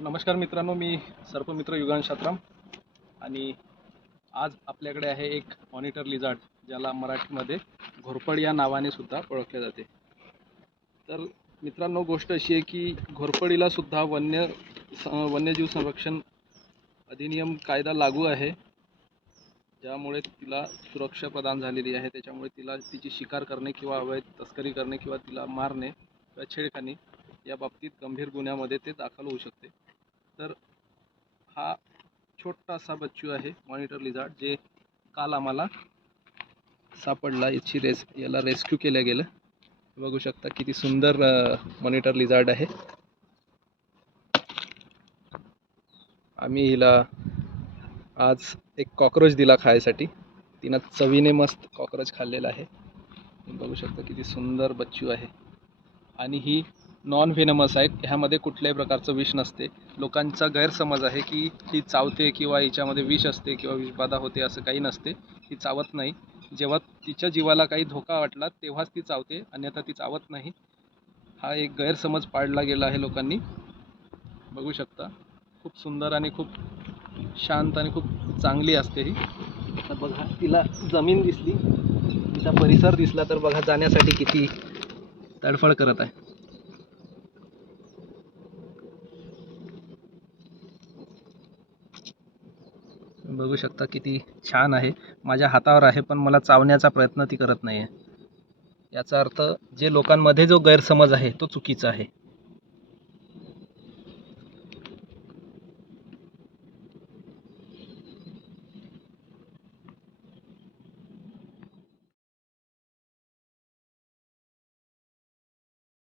तर नमस्कार मित्रांनो, मी सर्पमित्र युगान शात्राम आणि आज आपल्याकडे आहे एक मॉनिटर लिझार्ड, ज्याला मराठीमध्ये घोरपड या नावाने सुद्धा ओळखले जाते. तर मित्रांनो, गोष्ट अशी आहे की घोरपडीला सुद्धा वन्यजीव संरक्षण अधिनियम कायदा लागू आहे, ज्यामुळे तिला सुरक्षा प्रदान झालेली आहे. त्याच्यामुळे तिला तिची शिकार करणे किंवा अवैध तस्करी करणे किंवा तिला मारणे किंवा छेडखानी या बाबतीत गंभीर गुन्ह्यामध्ये ते दाखल होऊ शकते. तर हा छोटासा बच्चू आहे मॉनिटर लिझार्ड, जे काल आम्हाला सापडला. याला रेस्क्यू केलं गेलं. बघू शकता किती सुंदर मॉनिटर लिझार्ड आहे. आम्ही हिला आज एक कॉकरोच दिला खायसाठी. तिनं चवीने मस्त कॉकरोच खाल्लेला आहे. बघू शकता किती सुंदर बच्चू आहे. आणि ही नॉन व्हेनमस आहे, ह्यामध्ये कुठल्याही प्रकारचं विष नसते. लोकांचा गैरसमज आहे की ती चावते किंवा हिच्यामध्ये विष असते किंवा विषबाधा होते, असं काही नसते. ती चावत नाही. जेव्हा तिच्या जीवाला काही धोका वाटला तेव्हाच ती चावते, अन्यथा ती चावत नाही. हा एक गैरसमज पाडला गेला आहे लोकांनी. बघू शकता खूप सुंदर आणि खूप शांत आणि खूप चांगली असते ही. तर बघा, तिला जमीन दिसली, तिचा परिसर दिसला तर बघा जाण्यासाठी किती तडफड करत आहे. बघू शकता किती छान आहे. माझ्या हातावर आहे पण मला चावण्याचा प्रयत्न ती करत नाही आहे. याचा अर्थ जे लोकांमध्ये जो गैरसमज आहे तो चुकीचा आहे.